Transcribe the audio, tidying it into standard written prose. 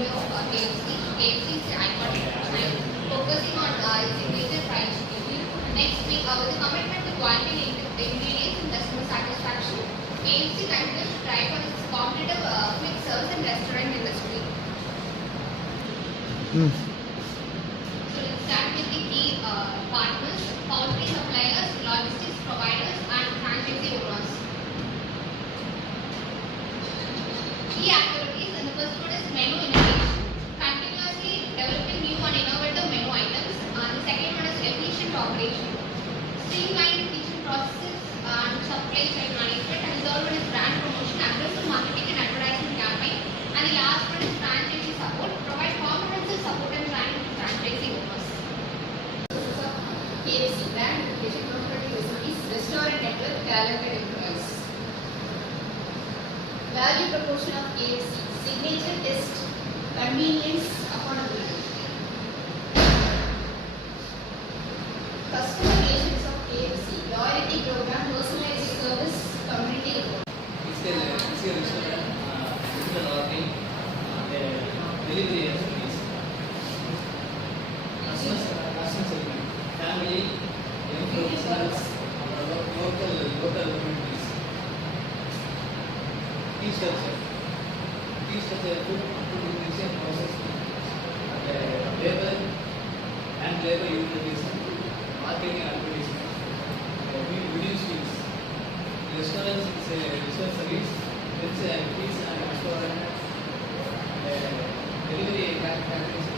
below KFC. KFC is the iconic brand focusing on its signature fried chicken. Next week, with a commitment to quality ingredients and customer satisfaction, KFC continues to strive for its competitive quick service and restaurant industry. So let's start with the key partners, poultry suppliers, logistics providers, and franchisee owners. Key activities, and the first one is menu innovation, continuously developing new and innovative menu items. And the second one is efficient operation, streamlined kitchen processes and supply chain management. And the third one is brand promotion, aggressive marketing and advertising campaign. And the last one is franchisee support, provide comprehensive support and training to franchisee owners. KFC brand education promoting recipes, restaurant network, talented employees. Value proportion of KFC, signature taste, convenience, affordability. Customer relations of KFC, loyalty program, personalized service, community report. It's a restaurant, digital ordering, delivery expertise. Customer segment, family, young professionals, local communities. Fee structure, food nutrition process, labor utilities, marketing and advertisement, video fees. Restaurants is a restaurant service, fees and restaurant, delivery, catering